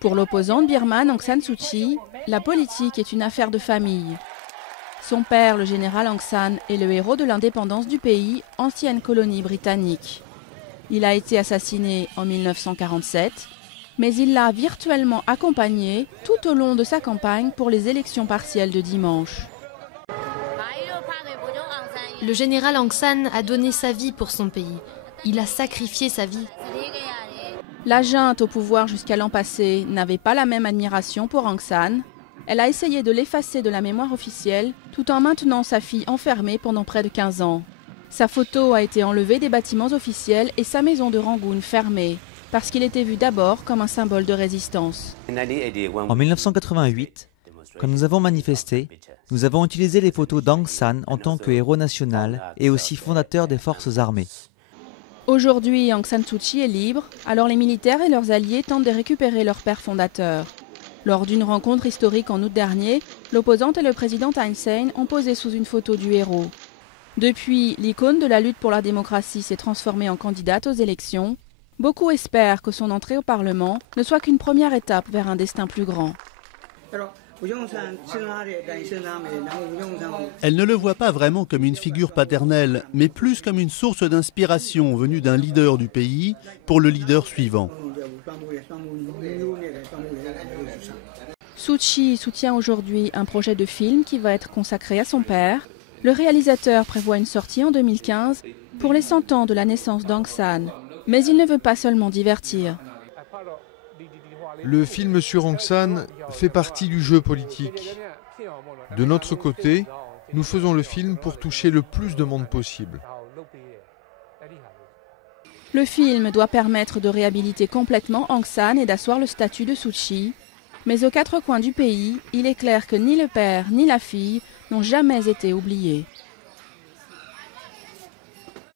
Pour l'opposante birmane Aung San Suu Kyi, la politique est une affaire de famille. Son père, le général Aung San, est le héros de l'indépendance du pays, ancienne colonie britannique. Il a été assassiné en 1947, mais il l'a virtuellement accompagné tout au long de sa campagne pour les élections partielles de dimanche. Le général Aung San a donné sa vie pour son pays. Il a sacrifié sa vie. La junte au pouvoir jusqu'à l'an passé n'avait pas la même admiration pour Aung San. Elle a essayé de l'effacer de la mémoire officielle tout en maintenant sa fille enfermée pendant près de 15 ans. Sa photo a été enlevée des bâtiments officiels et sa maison de Rangoon fermée, parce qu'il était vu d'abord comme un symbole de résistance. En 1988, quand nous avons manifesté, nous avons utilisé les photos d'Aung San en tant que héros national et aussi fondateur des forces armées. Aujourd'hui, Aung San Suu Kyi est libre, alors les militaires et leurs alliés tentent de récupérer leur père fondateur. Lors d'une rencontre historique en août dernier, l'opposante et le président Thein Sein ont posé sous une photo du héros. Depuis, l'icône de la lutte pour la démocratie s'est transformée en candidate aux élections. Beaucoup espèrent que son entrée au Parlement ne soit qu'une première étape vers un destin plus grand. Elle ne le voit pas vraiment comme une figure paternelle, mais plus comme une source d'inspiration venue d'un leader du pays pour le leader suivant. Suu Kyi soutient aujourd'hui un projet de film qui va être consacré à son père. Le réalisateur prévoit une sortie en 2015 pour les 100 ans de la naissance d'Aung San. Mais il ne veut pas seulement divertir. Le film sur Aung San fait partie du jeu politique. De notre côté, nous faisons le film pour toucher le plus de monde possible. Le film doit permettre de réhabiliter complètement Aung San et d'asseoir le statut de Suu Kyi. Mais aux quatre coins du pays, il est clair que ni le père ni la fille n'ont jamais été oubliés.